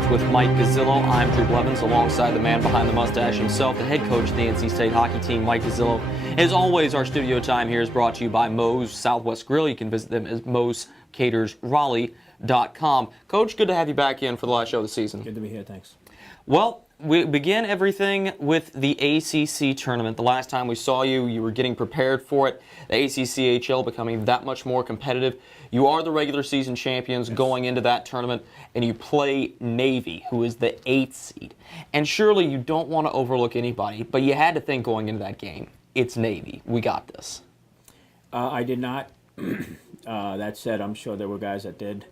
Sports with Mike Gazzillo. I'm Drew Blevins, alongside the man behind the mustache himself, the head coach of the NC State hockey team, Mike Gazzillo. As always, our studio time here is brought to you by Moe's Southwest Grill. You can visit them at moescatersraleigh.com. Coach, good to have you back in for the last show of the season. Good to be here, thanks. Well, we begin everything with the ACC tournament. The last time we saw you, you were getting prepared for it. The ACCHL becoming that much more competitive. You are the regular season champions going into that tournament, and you play Navy, who is the 8th seed. And surely you don't want to overlook anybody, but you had to think going into that game, it's Navy. We got this. I did not. That said, I'm sure there were guys that did.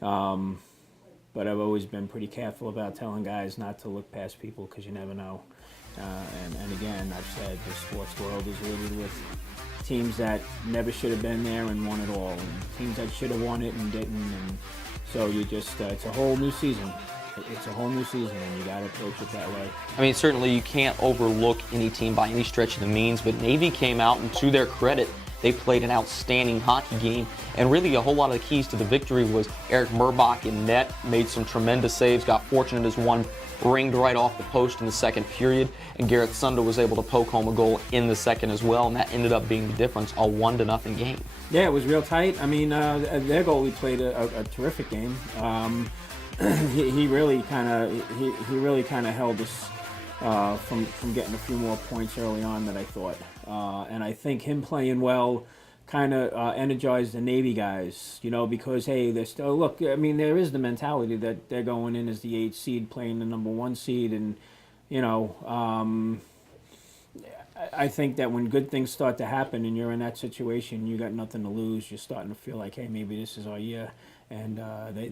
But I've always been pretty careful about telling guys not to look past people because you never know. And again, I've said the sports world is riddled with teams that never should have been there and won it all, and teams that should have won it and didn't. And so you just, it's a whole new season. It's a whole new season, and you got to approach it that way. I mean, certainly you can't overlook any team by any stretch of the means, but Navy came out, and to their credit, they played an outstanding hockey game, and really a whole lot of the keys to the victory was Eric Murbach in net, made some tremendous saves, got fortunate as one ringed right off the post in the second period, and Garrett Sunder was able to poke home a goal in the second as well, and that ended up being the difference, a 1-0 game. Yeah, it was real tight. I mean, their goalie played a terrific game. He really kind of held us from getting a few more points early on than I thought. And I think him playing well kind of energized the Navy guys, you know, because, hey, they're still, look, I mean, there is the mentality that they're going in as the 8th seed playing the number 1 seed. And, you know, I think that when good things start to happen and you're in that situation, you got nothing to lose. You're starting to feel like, hey, maybe this is our year. And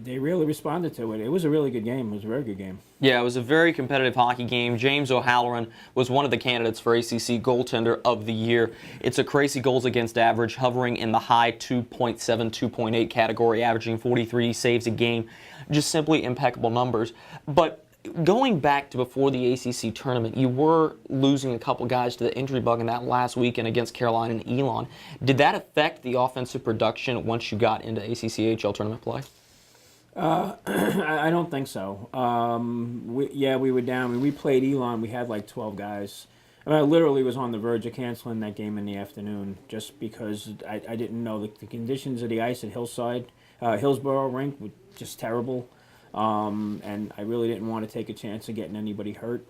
they really responded to it. It was a really good game. It was a very good game. Yeah, it was a very competitive hockey game. James O'Halloran was one of the candidates for ACC Goaltender of the Year. It's a crazy goals against average, hovering in the high 2.7, 2.8 category, averaging 43 saves a game. Just simply impeccable numbers. But going back to before the ACC tournament, you were losing a couple guys to the injury bug in that last weekend against Carolina and Elon. Did that affect the offensive production once you got into ACCHL tournament play? I don't think so. We were down. I mean, we played Elon. We had like 12 guys. I literally was on the verge of canceling that game in the afternoon just because I didn't know the conditions of the ice at Hillsborough rink were just terrible. And I really didn't want to take a chance of getting anybody hurt.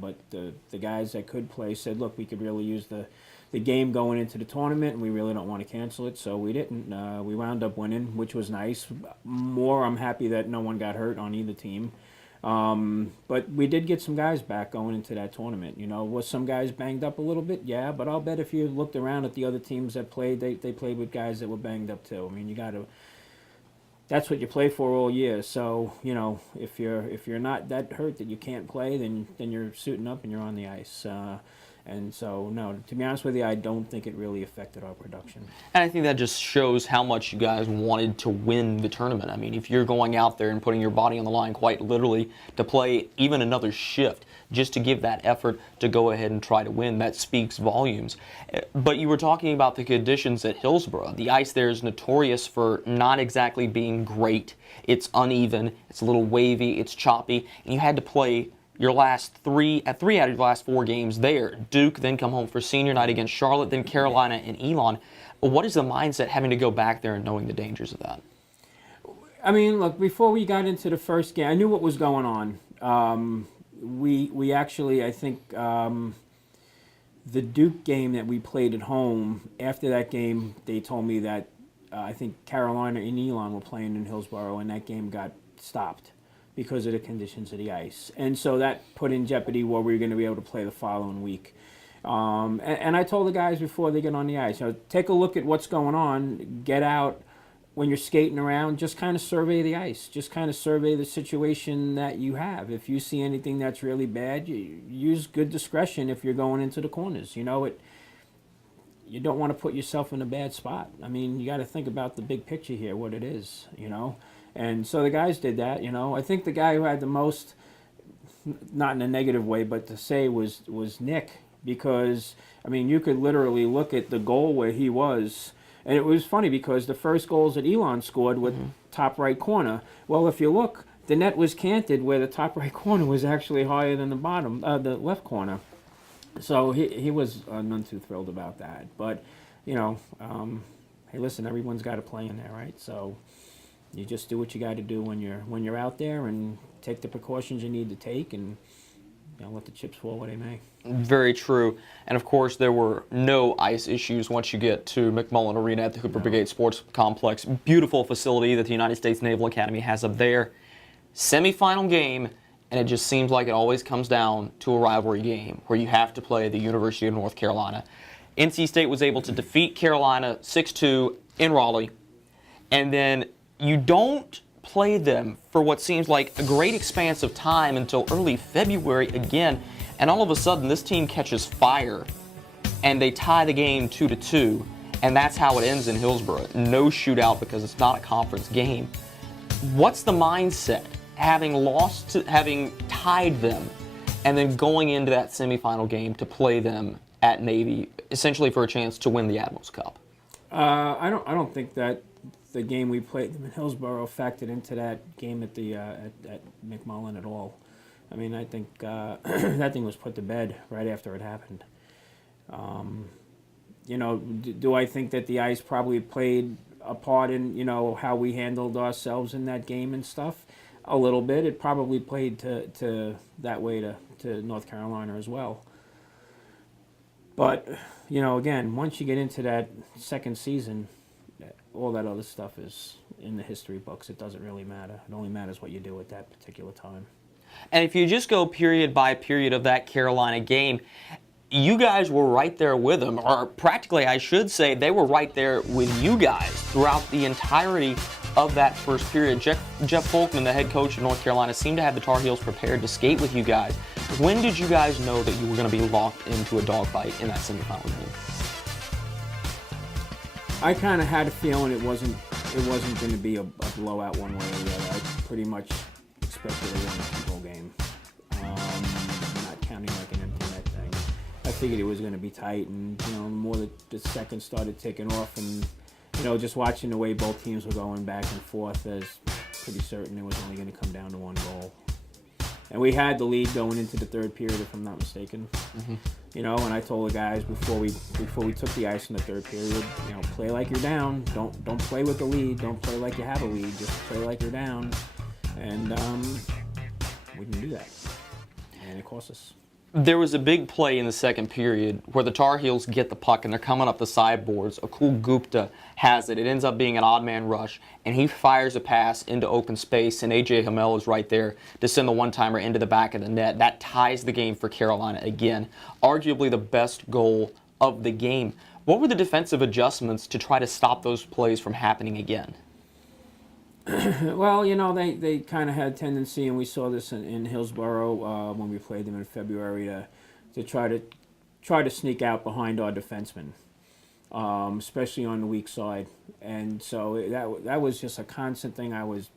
But the guys that could play said, look, we could really use the game going into the tournament, and we really don't want to cancel it. So we didn't. We wound up winning, which was nice. I'm happy that no one got hurt on either team. But we did get some guys back going into that tournament. You know, was some guys banged up a little bit? Yeah, but I'll bet if you looked around at the other teams that played, they played with guys that were banged up too. I mean, you got to. That's what you play for all year. So, you know, if you're not that hurt that you can't play, then you're suiting up and you're on the ice. And so, no, to be honest with you, I don't think it really affected our production. And I think that just shows how much you guys wanted to win the tournament. I mean, if you're going out there and putting your body on the line quite literally to play even another shift, just to give that effort to go ahead and try to win, that speaks volumes. But you were talking about the conditions at Hillsborough. The ice there is notorious for not exactly being great. It's uneven, it's a little wavy, it's choppy, and you had to play your last three out of your last 4 games there. Duke, then come home for senior night against Charlotte, then Carolina and Elon. What is the mindset having to go back there and knowing the dangers of that? I mean, look, before we got into the first game, I knew what was going on. We actually, I think, the Duke game that we played at home, after that game, they told me that I think Carolina and Elon were playing in Hillsborough, and that game got stopped because of the conditions of the ice. And so that put in jeopardy what we were going to be able to play the following week. And I told the guys before they get on the ice, you know, take a look at what's going on, get out. When you're skating around, just kind of survey the ice. Just kind of survey the situation that you have. If you see anything that's really bad, you use good discretion if you're going into the corners. You know, you don't want to put yourself in a bad spot. I mean, you got to think about the big picture here, what it is, you know. And so the guys did that, you know. I think the guy who had the most, not in a negative way, but to say was Nick. Because, I mean, you could literally look at the goal where he was. And it was funny because the first goals that Elon scored with top right corner. Well, if you look, the net was canted where the top right corner was actually higher than the bottom, the left corner. So he was none too thrilled about that. But, you know, hey, listen, everyone's got to play in there, right? So you just do what you got to do when you're out there, and take the precautions you need to take, and let the chips fall where they may. Very true. And of course, there were no ice issues once you get to McMullen Arena at the Hooper Brigade Sports Complex. Beautiful facility that the United States Naval Academy has up there. Semifinal game, and it just seems like it always comes down to a rivalry game where you have to play the University of North Carolina. NC State was able to defeat Carolina 6-2 in Raleigh, and then you don't play them for what seems like a great expanse of time until early February again, and all of a sudden this team catches fire and they tie the game 2-2, and that's how it ends in Hillsborough. No shootout because it's not a conference game. What's the mindset having tied them and then going into that semifinal game to play them at Navy, essentially for a chance to win the Admirals Cup? I don't think that the game we played them in Hillsborough factored into that game at the at McMullen at all. I mean, I think that thing was put to bed right after it happened. Do I think that the ice probably played a part in how we handled ourselves in that game and stuff? A little bit. It probably played to that way to North Carolina as well. But again, once you get into that second season, all that other stuff is in the history books. It doesn't really matter. It only matters what you do at that particular time. And if you just go period by period of that Carolina game, you guys were right there with them, or practically, I should say, they were right there with you guys throughout the entirety of that first period. Jeff Folkman, the head coach of North Carolina, seemed to have the Tar Heels prepared to skate with you guys. When did you guys know that you were going to be locked into a dogfight in that semifinal game? I kind of had a feeling it wasn't going to be a blowout one way or the other. I pretty much expected a one-goal game. Not counting like an empty net thing. I figured it was going to be tight, and the more that the seconds started ticking off, and just watching the way both teams were going back and forth, I was pretty certain it was only going to come down to one goal. And we had the lead going into the third period, if I'm not mistaken. Mm-hmm. And I told the guys before we took the ice in the third period, play like you're down. Don't play with the lead. Don't play like you have a lead. Just play like you're down. And we didn't do that, and it cost us. There was a big play in the second period where the Tar Heels get the puck and they're coming up the sideboards. Akul Gupta has it. It ends up being an odd man rush, and he fires a pass into open space, and A.J. Hamel is right there to send the one-timer into the back of the net. That ties the game for Carolina again. Arguably the best goal of the game. What were the defensive adjustments to try to stop those plays from happening again? Well, they kind of had a tendency, and we saw this in Hillsborough when we played them in February, to try to sneak out behind our defensemen, especially on the weak side. And so that was just a constant thing I was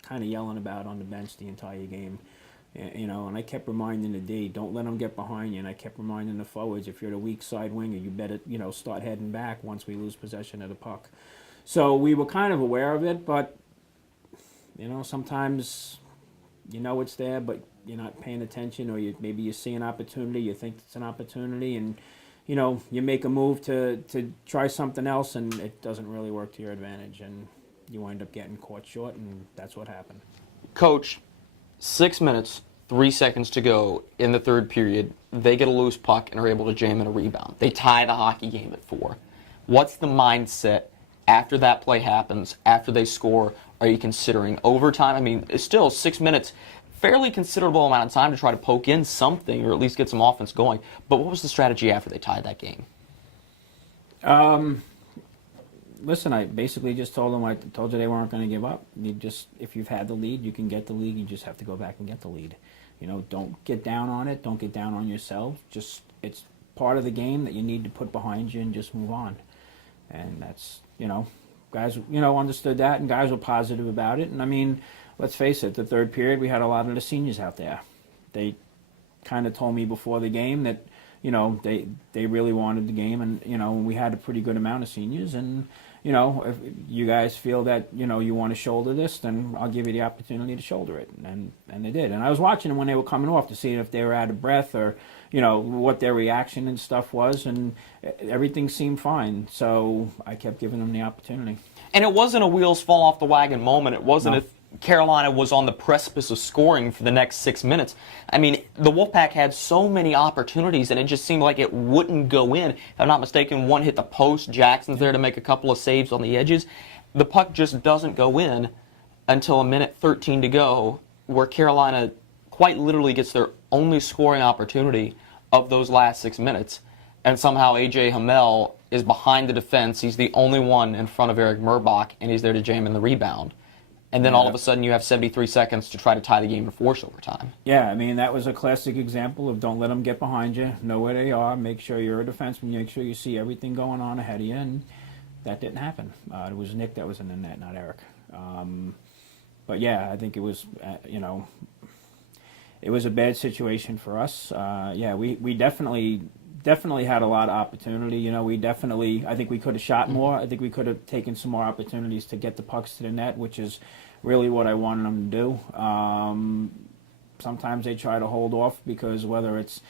kind of yelling about on the bench the entire game. And I kept reminding the D, don't let them get behind you. And I kept reminding the forwards, if you're the weak side winger, you better start heading back once we lose possession of the puck. So we were kind of aware of it, but sometimes it's there, but you're not paying attention, or maybe you see an opportunity, you think it's an opportunity, and you make a move to try something else, and it doesn't really work to your advantage, and you wind up getting caught short, and that's what happened. Coach, 6 minutes, 3 seconds to go in the third period. They get a loose puck and are able to jam in a rebound. They tie the hockey game at 4. What's the mindset after that play happens, after they score? Are you considering overtime? I mean, it's still 6 minutes, fairly considerable amount of time to try to poke in something or at least get some offense going. But what was the strategy after they tied that game? Listen, I basically just told them, I told you they weren't going to give up. If you've had the lead, you can get the lead. You just have to go back and get the lead. Don't get down on it. Don't get down on yourself. It's part of the game that you need to put behind you and just move on. And that's, guys, understood that, and guys were positive about it. And I mean, let's face it, the third period, we had a lot of the seniors out there. They kind of told me before the game that, they really wanted the game, and, we had a pretty good amount of seniors, and, if you guys feel that, you want to shoulder this, then I'll give you the opportunity to shoulder it. And they did. And I was watching them when they were coming off to see if they were out of breath or, what their reaction and stuff was. And everything seemed fine. So I kept giving them the opportunity. And it wasn't a wheels fall off the wagon moment. It wasn't No. if Carolina was on the precipice of scoring for the next 6 minutes. I mean, the Wolfpack had so many opportunities, and it just seemed like it wouldn't go in. If I'm not mistaken, one hit the post. Jackson's there to make a couple of saves on the edges. The puck just doesn't go in until a minute 13 to go, where Carolina quite literally gets their only scoring opportunity of those last 6 minutes. And somehow A.J. Hamel is behind the defense. He's the only one in front of Eric Murbach, and he's there to jam in the rebound. And then all of a sudden you have 73 seconds to try to tie the game and force overtime. Yeah, I mean, that was a classic example of don't let them get behind you. Know where they are. Make sure you're a defenseman. Make sure you see everything going on ahead of you. And that didn't happen. It was Nick that was in the net, not Eric. But yeah, I think it was, it was a bad situation for us. We definitely had a lot of opportunity. I think we could have shot more. I think we could have taken some more opportunities to get the pucks to the net, which is really what I wanted them to do. Sometimes they try to hold off because whether it's,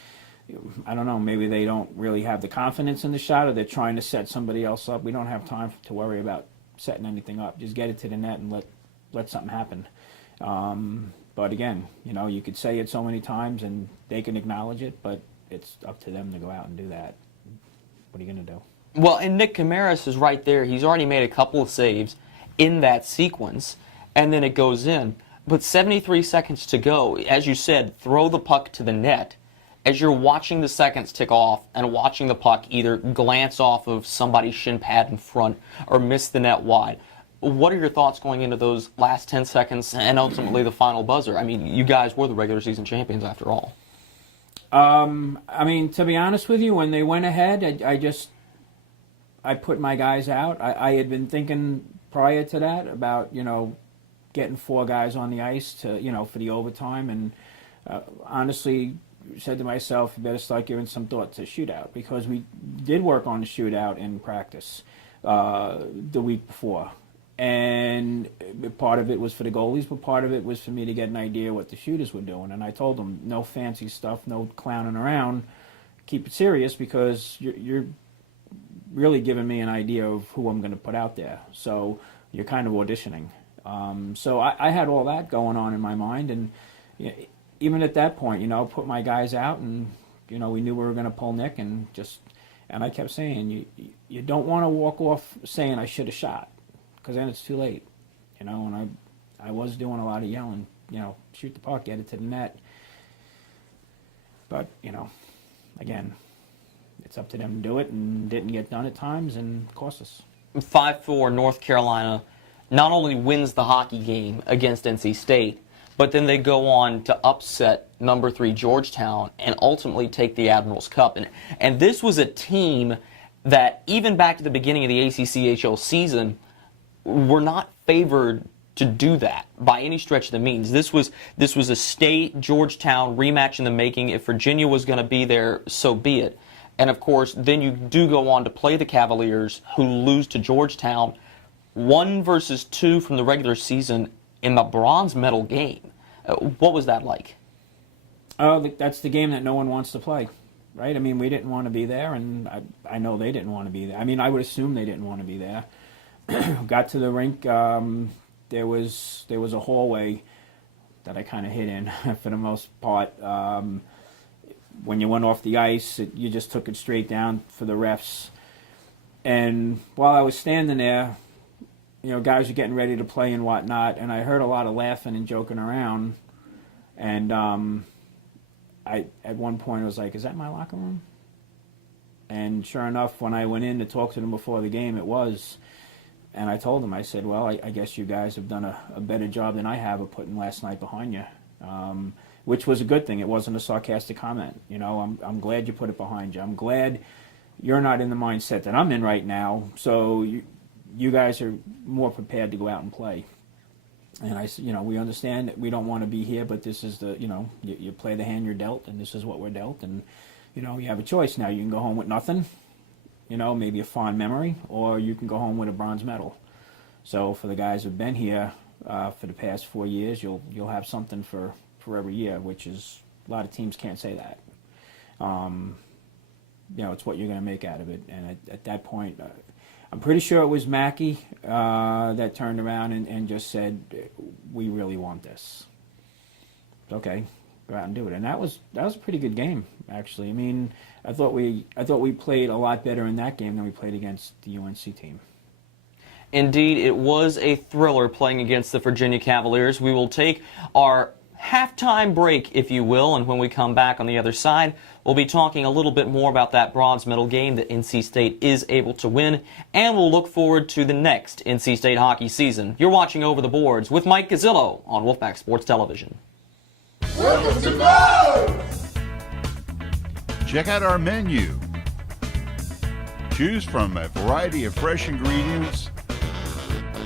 I don't know, maybe they don't really have the confidence in the shot or they're trying to set somebody else up. We don't have time to worry about setting anything up. Just get it to the net and let something happen. But again, you could say it so many times and they can acknowledge it, but it's up to them to go out and do that. What are you going to do? Well, and Nick Camaras is right there. He's already made a couple of saves in that sequence, and then it goes in. But 73 seconds to go, as you said, throw the puck to the net. As you're watching the seconds tick off and watching the puck either glance off of somebody's shin pad in front or miss the net wide, what are your thoughts going into those last 10 seconds and ultimately the final buzzer? I mean, you guys were the regular season champions after all. I mean, to be honest with you, when they went ahead, I put my guys out. I had been thinking prior to that about, getting 4 guys on the ice to, for the overtime. And honestly said to myself, you better start giving some thought to shootout because we did work on the shootout in practice the week before. And part of it was for the goalies, but part of it was for me to get an idea what the shooters were doing. And I told them, no fancy stuff, no clowning around. Keep it serious because you're really giving me an idea of who I'm going to put out there. So you're kind of auditioning. So I had all that going on in my mind. And even at that point, put my guys out and, we knew we were going to pull Nick and I kept saying, you don't want to walk off saying I should have shot. Because then it's too late, and I was doing a lot of yelling, shoot the puck, get it to the net. But, again, it's up to them to do it, and didn't get done at times, and cost us. 5-4 North Carolina not only wins the hockey game against NC State, but then they go on to upset number 3 Georgetown and ultimately take the Admirals Cup. And this was a team that, even back to the beginning of the ACCHL season, were not favored to do that by any stretch of the means. This was a State Georgetown rematch in the making. If Virginia was going to be there, so be it. And of course, then you do go on to play the Cavaliers, who lose to Georgetown, 1-2 from the regular season in the bronze medal game. What was that like? Oh, that's the game that no one wants to play, right? I mean, we didn't want to be there, and I know they didn't want to be there. I mean, I would assume they didn't want to be there. Got to the rink, there was a hallway that I kind of hid in for the most part. When you went off the ice, you just took it straight down for the refs. And while I was standing there, guys were getting ready to play and whatnot, and I heard a lot of laughing and joking around. And I at one point I was like, "Is that my locker room?" And sure enough, when I went in to talk to them before the game, it was. And I told them, I said, well, I guess you guys have done a better job than I have of putting last night behind you, which was a good thing. It wasn't a sarcastic comment. I'm glad you put it behind you. I'm glad you're not in the mindset that I'm in right now, so you guys are more prepared to go out and play. And I said, we understand that we don't want to be here, but this is you play the hand you're dealt, and this is what we're dealt. And, you have a choice now. You can go home with nothing, maybe a fond memory, or you can go home with a bronze medal. So for the guys who've been here for the past 4 years, you'll have something for every year, which is a lot of teams can't say that. It's what you're going to make out of it. And at that point, I'm pretty sure it was Mackey that turned around and just said, "We really want this." Okay, go out and do it. And that was a pretty good game, actually. I mean, I thought we played a lot better in that game than we played against the UNC team. Indeed, it was a thriller playing against the Virginia Cavaliers. We will take our halftime break, if you will, and when we come back on the other side, we'll be talking a little bit more about that bronze medal game that NC State is able to win, and we'll look forward to the next NC State hockey season. You're watching Over the Boards with Mike Gazzillo on Wolfpack Sports Television. Welcome to Mars! Check out our menu. Choose from a variety of fresh ingredients.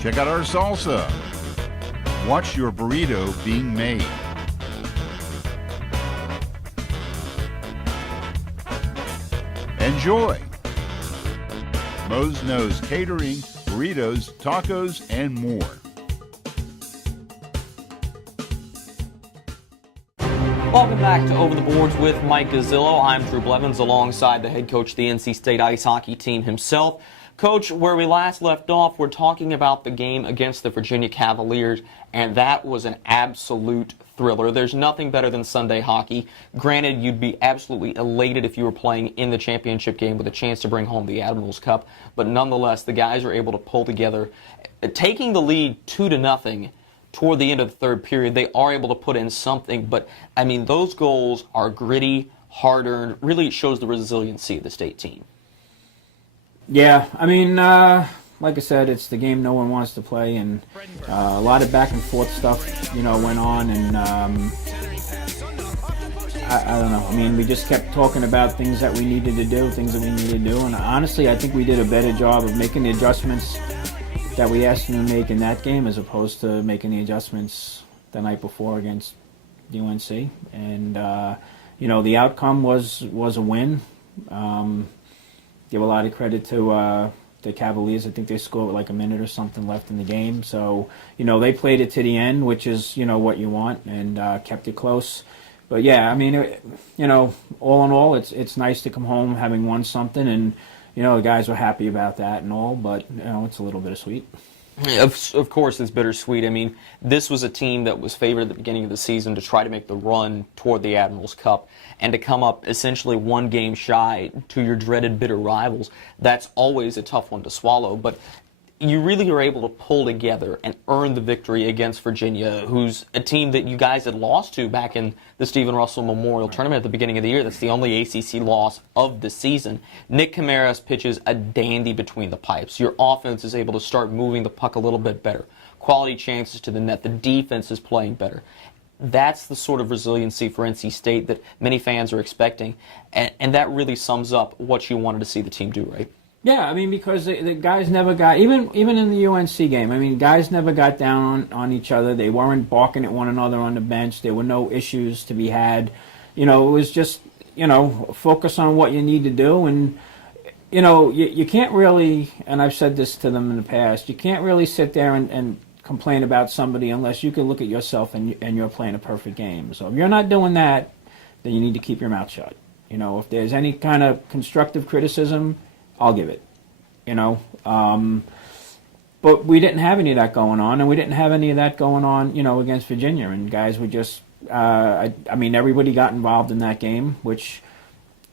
Check out our salsa. Watch your burrito being made. Enjoy. Moe's Nose Catering, burritos, tacos, and more. Welcome back to Over the Boards with Mike Gazzillo. I'm Drew Blevins alongside the head coach of the NC State ice hockey team himself. Coach, where we last left off, we're talking about the game against the Virginia Cavaliers, and that was an absolute thriller. There's nothing better than Sunday hockey. Granted, you'd be absolutely elated if you were playing in the championship game with a chance to bring home the Admirals Cup, but nonetheless, the guys were able to pull together. Taking the lead 2-0 toward the end of the third period, they are able to put in something, but, I mean, those goals are gritty, hard-earned, really shows the resiliency of the state team. Yeah, I mean, like I said, it's the game no one wants to play, and a lot of back and forth stuff, went on, and I don't know. I mean, we just kept talking about things that we needed to do, and honestly, I think we did a better job of making the adjustments that we asked them to make in that game as opposed to making the adjustments the night before against UNC. And, the outcome was a win. Give a lot of credit to the Cavaliers. I think they scored with like a minute or something left in the game. So, they played it to the end, which is, what you want, and kept it close. But, yeah, I mean, all in all, it's nice to come home having won something, and, the guys were happy about that and all, but, it's a little bittersweet. Of course, it's bittersweet. I mean, this was a team that was favored at the beginning of the season to try to make the run toward the Admirals Cup, and to come up essentially one game shy to your dreaded bitter rivals, that's always a tough one to swallow. But you really are able to pull together and earn the victory against Virginia, who's a team that you guys had lost to back in the Stephen Russell Memorial Tournament at the beginning of the year. That's the only ACC loss of the season. Nick Camaras pitches a dandy between the pipes. Your offense is able to start moving the puck a little bit better. Quality chances to the net. The defense is playing better. That's the sort of resiliency for NC State that many fans are expecting, and that really sums up what you wanted to see the team do, right? Yeah, I mean, because the guys never got, even in the UNC game, I mean, guys never got down on each other. They weren't barking at one another on the bench. There were no issues to be had. It was just, focus on what you need to do. And, you can't really, and I've said this to them in the past, you can't really sit there and complain about somebody unless you can look at yourself and you're playing a perfect game. So if you're not doing that, then you need to keep your mouth shut. If there's any kind of constructive criticism, I'll give it, but we didn't have any of that going on, and we didn't have any of that going on, against Virginia, and guys were just, I mean, everybody got involved in that game, which,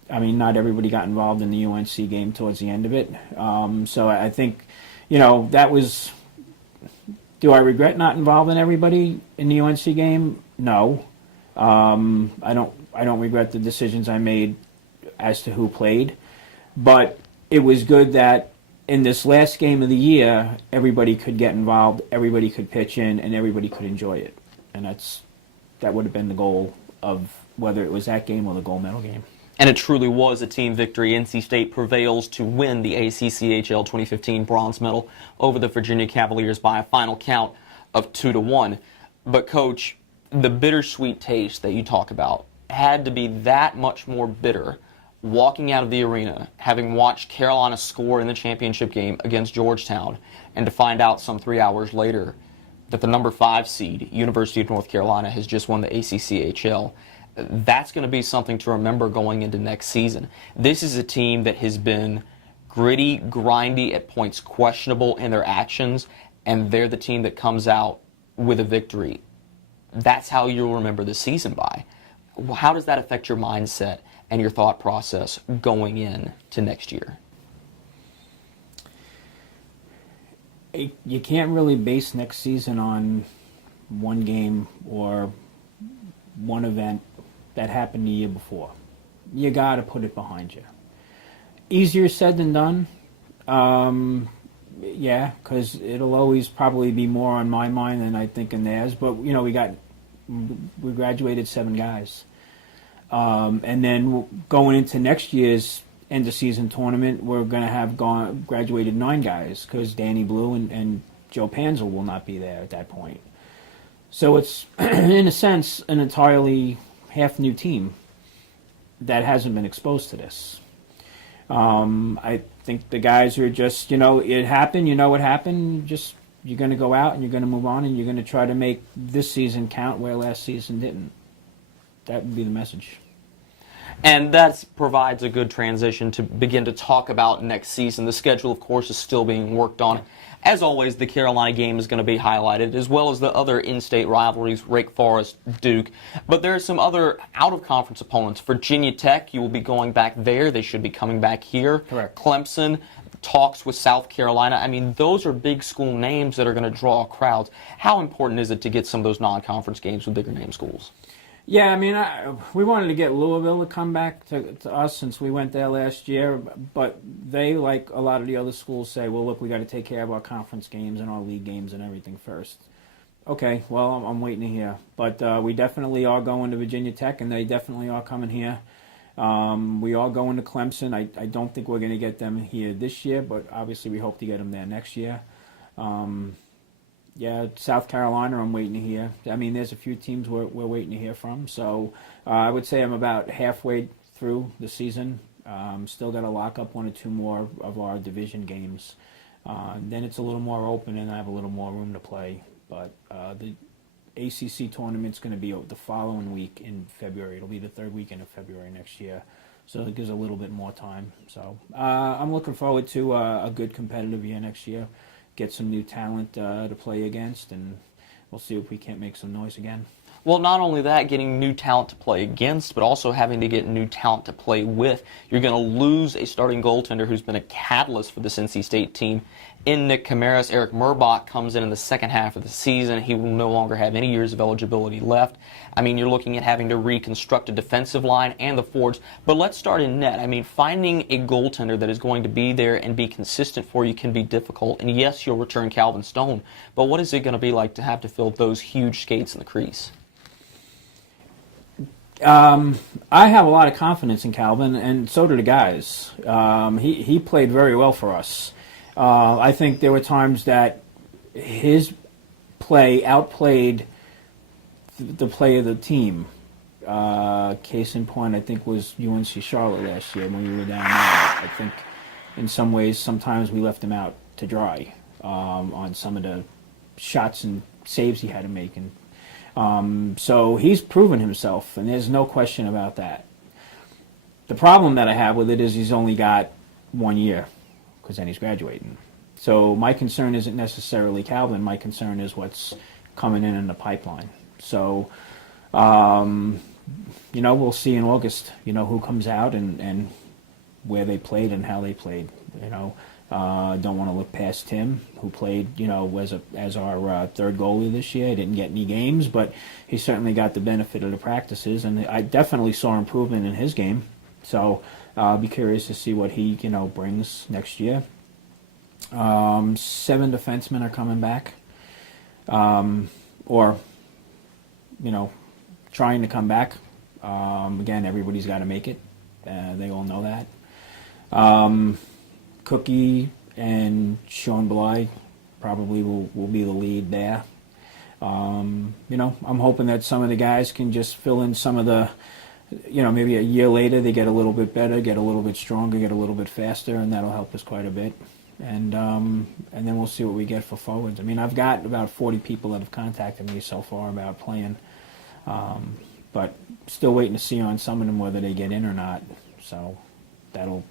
I mean, not everybody got involved in the UNC game towards the end of it, so I think, that was, do I regret not involving everybody in the UNC game? No, I don't regret the decisions I made as to who played, but it was good that in this last game of the year, everybody could get involved, everybody could pitch in, and everybody could enjoy it. And that would have been the goal of whether it was that game or the gold medal game. And it truly was a team victory. NC State prevails to win the ACCHL 2015 bronze medal over the Virginia Cavaliers by a final count of 2-1. But, Coach, the bittersweet taste that you talk about had to be that much more bitter walking out of the arena, having watched Carolina score in the championship game against Georgetown, and to find out some 3 hours later that the number 5 seed, University of North Carolina, has just won the ACCHL, that's going to be something to remember going into next season. This is a team that has been gritty, grindy, at points questionable in their actions, and they're the team that comes out with a victory. That's how you'll remember the season by. How does that affect your mindset and your thought process going in to next year? You can't really base next season on one game or one event that happened the year before. You got to put it behind you. Easier said than done. Yeah, because it'll always probably be more on my mind than I think in theirs. But we graduated 7 guys, and then going into next year's end of season tournament, we're going to have graduated 9 guys because Danny Blue and Joe Panzel will not be there at that point. So it's in a sense an entirely half new team that hasn't been exposed to this. I think the guys are just, it happened, what happened, you're going to go out and you're going to move on and you're going to try to make this season count where last season didn't. That would be the message. And that provides a good transition to begin to talk about next season. The schedule, of course, is still being worked on. As always, the Carolina game is going to be highlighted, as well as the other in-state rivalries, Wake Forest, Duke. But there are some other out-of-conference opponents. Virginia Tech, you will be going back there. They should be coming back here. Correct. Clemson, talks with South Carolina. I mean, those are big school names that are going to draw crowds. How important is it to get some of those non-conference games with bigger name schools? Yeah, I mean, we wanted to get Louisville to come back to us since we went there last year, but they, like a lot of the other schools, say, well, look, we got to take care of our conference games and our league games and everything first. Okay, well, I'm waiting to hear. But we definitely are going to Virginia Tech, and they definitely are coming here. We are going to Clemson. I don't think we're going to get them here this year, but obviously we hope to get them there next year. Yeah, South Carolina, I'm waiting to hear. I mean, there's a few teams we're waiting to hear from. So I would say I'm about halfway through the season. Still got to lock up 1 or 2 more of our division games. Then it's a little more open and I have a little more room to play. But the ACC tournament's going to be the following week in February. It'll be the 3rd weekend of February next year. So it gives a little bit more time. So I'm looking forward to a good competitive year next year. Get some new talent to play against, and we'll see if we can't make some noise again. Well, not only that, getting new talent to play against, but also having to get new talent to play with. You're going to lose a starting goaltender who's been a catalyst for this NC State team in Nick Camaras. Eric Murbach comes in the second half of the season. He will no longer have any years of eligibility left. I mean, you're looking at having to reconstruct a defensive line and the forwards. But let's start in net. I mean, finding a goaltender that is going to be there and be consistent for you can be difficult. And yes, you'll return Calvin Stone. But what is it going to be like to have to fill those huge skates in the crease? I have a lot of confidence in Calvin, and so do the guys. He played very well for us. I think there were times that his play outplayed the play of the team. Case in point, I think, was UNC Charlotte last year when we were down there. I think in some ways, sometimes we left him out to dry on some of the shots and saves he had to make. And so he's proven himself, and there's no question about that. The problem that I have with it is he's only got 1 year, because then he's graduating. So my concern isn't necessarily Calvin. My concern is what's coming in the pipeline. So, we'll see in August, who comes out and where they played and how they played. Don't want to look past Tim, who played, as our third goalie this year. He didn't get any games, but he certainly got the benefit of the practices, and I definitely saw improvement in his game. So I'll be curious to see what he, brings next year. 7 defensemen are coming back, or trying to come back. Again, everybody's got to make it. They all know that. Cookie and Sean Bly probably will be the lead there. I'm hoping that some of the guys can just fill in some of the maybe a year later they get a little bit better, get a little bit stronger, get a little bit faster, and that'll help us quite a bit. And then we'll see what we get for forwards. I mean, I've got about 40 people that have contacted me so far about playing, but still waiting to see on some of them whether they get in or not. So that'll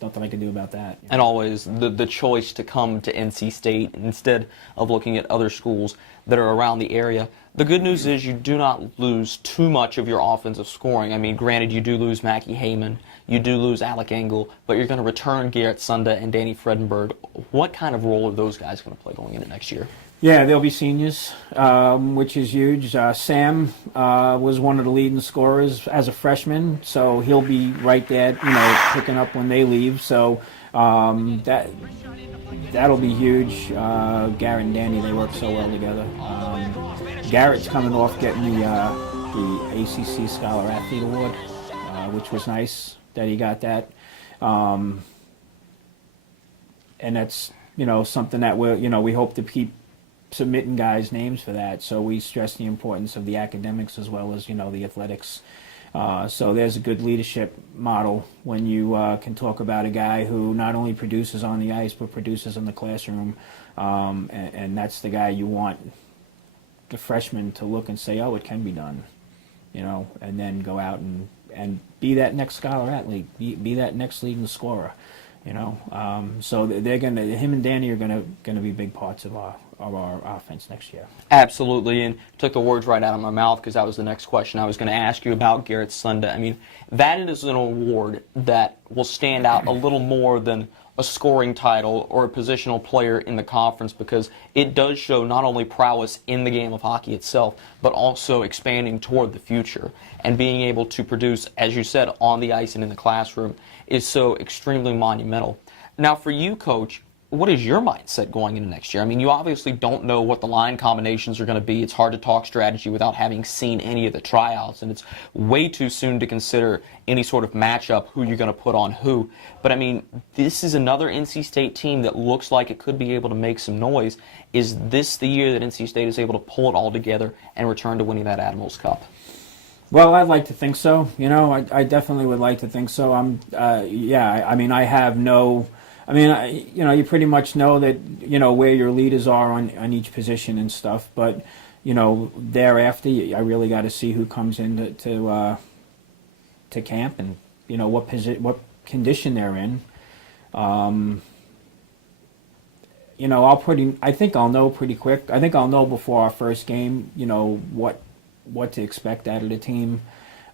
nothing I can do about that. And always the choice to come to NC State instead of looking at other schools that are around the area. The good news is you do not lose too much of your offensive scoring. I mean, granted, you do lose Mackie Heyman, you do lose Alec Engel, but you're going to return Garrett Sunda and Danny Fredenberg. What kind of role are those guys going to play going into next year? Yeah, they'll be seniors, which is huge. Sam was one of the leading scorers as a freshman, so he'll be right there, picking up when they leave. So that'll be huge. Garrett and Danny, they work so well together. Garrett's coming off getting the ACC Scholar Athlete Award, which was nice that he got that. And that's something that we hope to keep submitting guys' names for that. So we stress the importance of the academics as well as the athletics. So there's a good leadership model when you can talk about a guy who not only produces on the ice but produces in the classroom, and that's the guy you want the freshman to look and say, oh, it can be done, and then go out and be that next scholar athlete, be that next leading scorer, So they're him and Danny are gonna be big parts of our offense next year. Absolutely, and took the words right out of my mouth because that was the next question I was going to ask you about Garrett Sunda. I mean, that is an award that will stand out a little more than a scoring title or a positional player in the conference because it does show not only prowess in the game of hockey itself, but also expanding toward the future. And being able to produce, as you said, on the ice and in the classroom is so extremely monumental. Now, for you, Coach, what is your mindset going into next year? I mean, you obviously don't know what the line combinations are going to be. It's hard to talk strategy without having seen any of the tryouts, and it's way too soon to consider any sort of matchup, who you're going to put on who. But, I mean, this is another NC State team that looks like it could be able to make some noise. Is this the year that NC State is able to pull it all together and return to winning that Admirals Cup? Well, I'd like to think so. I definitely would like to think so. I have no... you pretty much know that, where your leaders are on each position and stuff. But, thereafter, I really got to see who comes in to camp and, what condition they're in. I think I'll know pretty quick. I think I'll know before our first game, what to expect out of the team.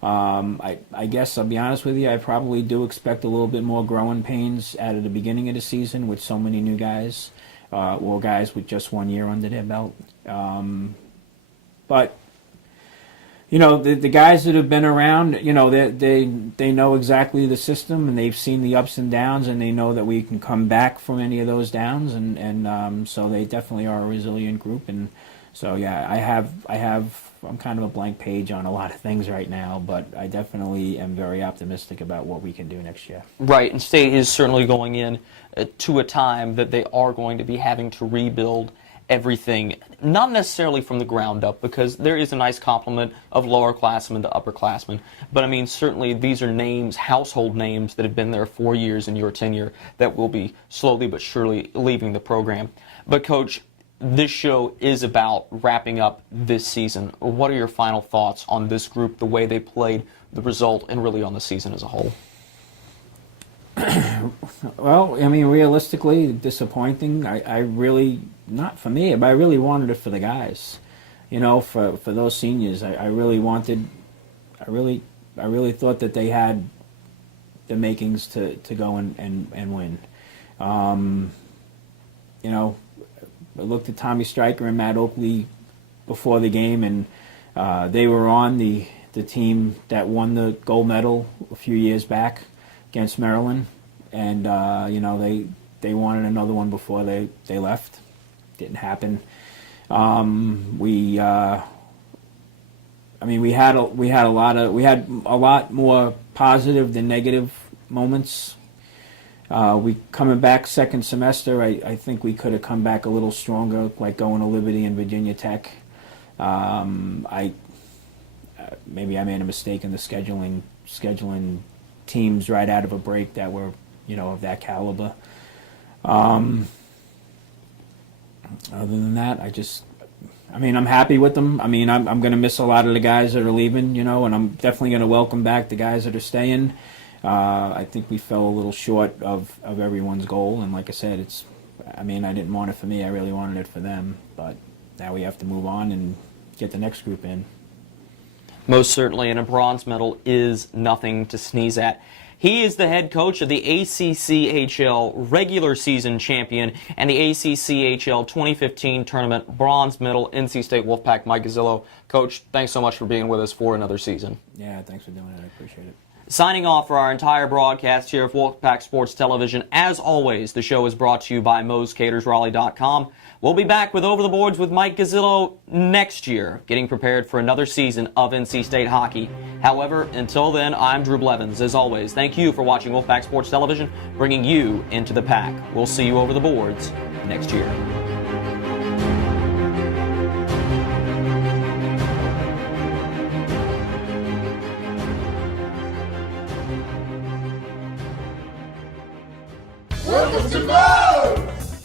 I guess I'll be honest with you, I probably do expect a little bit more growing pains out of the beginning of the season with so many new guys, or guys with just 1 year under their belt. But the guys that have been around, they know exactly the system and they've seen the ups and downs and they know that we can come back from any of those downs and so they definitely are a resilient group. And so I'm kind of a blank page on a lot of things right now, but I definitely am very optimistic about what we can do next year. Right, and State is certainly going in to a time that they are going to be having to rebuild everything, not necessarily from the ground up, because there is a nice complement of lowerclassmen to upperclassmen, but I mean, certainly these are names, household names, that have been there 4 years in your tenure that will be slowly but surely leaving the program. But Coach, this show is about wrapping up this season. What are your final thoughts on this group, the way they played, the result, and really on the season as a whole? Well, I mean, realistically, disappointing. I really, not for me, but I really wanted it for the guys. For those seniors, I really thought that they had the makings to go and win. I looked at Tommy Stryker and Matt Oakley before the game, and they were on the team that won the gold medal a few years back against Maryland, and they wanted another one before they left. Didn't happen. We had a lot more positive than negative moments. We coming back second semester, I think we could have come back a little stronger, like going to Liberty and Virginia Tech. I maybe I made a mistake in the scheduling teams right out of a break that were, of that caliber. Other than that, I'm happy with them. I'm going to miss a lot of the guys that are leaving, and I'm definitely going to welcome back the guys that are staying. I think we fell a little short of everyone's goal, and like I said, I didn't want it for me. I really wanted it for them, but now we have to move on and get the next group in. Most certainly, and a bronze medal is nothing to sneeze at. He is the head coach of the ACCHL regular season champion and the ACCHL 2015 tournament bronze medal NC State Wolfpack, Mike Gazzillo. Coach, thanks so much for being with us for another season. Yeah, thanks for doing it. I appreciate it. Signing off for our entire broadcast here of Wolfpack Sports Television. As always, the show is brought to you by Moe'sCatersRaleigh.com. We'll be back with Over the Boards with Mike Gazzillo next year, getting prepared for another season of NC State hockey. However, until then, I'm Drew Blevins. As always, thank you for watching Wolfpack Sports Television, bringing you into the pack. We'll see you over the boards next year. Welcome to Moe's!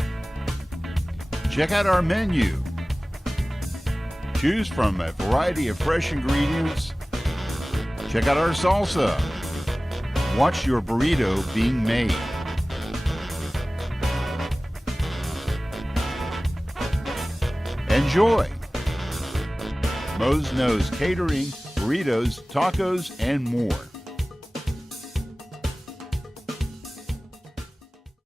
Check out our menu. Choose from a variety of fresh ingredients. Check out our salsa. Watch your burrito being made. Enjoy. Moe's knows catering, burritos, tacos, and more.